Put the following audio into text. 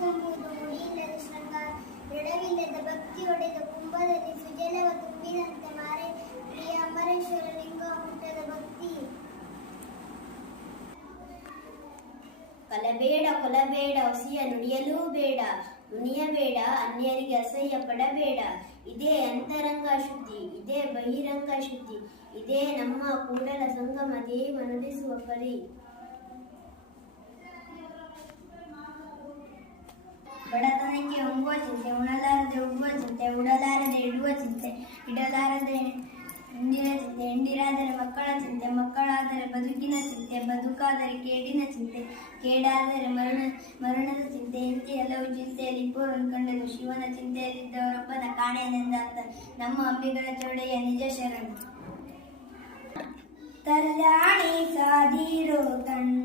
ಮುಡಿಕೊಂಬುದು ಮುಡಿಯಿಲ್ಲದ ಶೃಂಗಾರ ದೃಢವಿಲ್ಲದ ಭಕ್ತಿ ಒಡೆದ ಕುಂಭದಲ್ಲಿ ಸುಜಲವ ತುಂಬಿದಂತೆ ಮಾರೆ ಪ್ರಿಯ ಅಮರೇಶ್ವರ ಲಿಂಗ ಮುಟ್ಟದ ಭಕ್ತಿ ಕಲಬೇಡ ಕೊಲಬೇಡ ಹೊಸಿಯ ನುಡಿಯಲೂ ಬೇಡ ನುಣಿಯಬೇಡ ಅನ್ಯರಿಗೆ ಅಸಹ್ಯ ಪಡಬೇಡ. ಇದೇ ಅಂತರಂಗ ಶುದ್ಧಿ, ಇದೇ ಬಹಿರಂಗ ಶುದ್ಧಿ, ಇದೇ ನಮ್ಮ ಕೂಡಲ ಸಂಗಮ ದೇವ ನುಡಿಸುವ ಪರಿ. ಬಡತನಕ್ಕೆ ಹೊಂಗುವ ಚಿಂತೆ, ಉಣಲಾರದೆ ಉಗುವ ಚಿಂತೆ, ಉಡಲಾರದೆ ಇಡುವ ಚಿಂತೆ, ಇಡಲಾರದೆ ಹಿಂಡಿನ ಚಿಂತೆ, ಹಿಂಡಿರಾದರೆ ಮಕ್ಕಳ ಚಿಂತೆ, ಮಕ್ಕಳಾದರೆ ಬದುಕಿನ ಚಿಂತೆ, ಬದುಕಾದರೆ ಕೇಡಿನ ಚಿಂತೆ, ಕೇಡಾದರೆ ಮರಣದ ಚಿಂತೆ. ಇಂತೆ ಎಲ್ಲವೂ ಚಿಂತೆಯಲ್ಲಿ ಇಬ್ಬರನ್ನು ಕಂಡರು, ಶಿವನ ಚಿಂತೆಯಲ್ಲಿದ್ದವರೊಬ್ಬನ ಕಾಣೆನೆಂದಾತ ನಮ್ಮ ಅಂಬಿಗರ ಚೌಡೆಯ ನಿಜ ಶರಣ. ಕಲ್ಯಾಣಿ ಸಾದಿರೋ ಕಣ್ಣ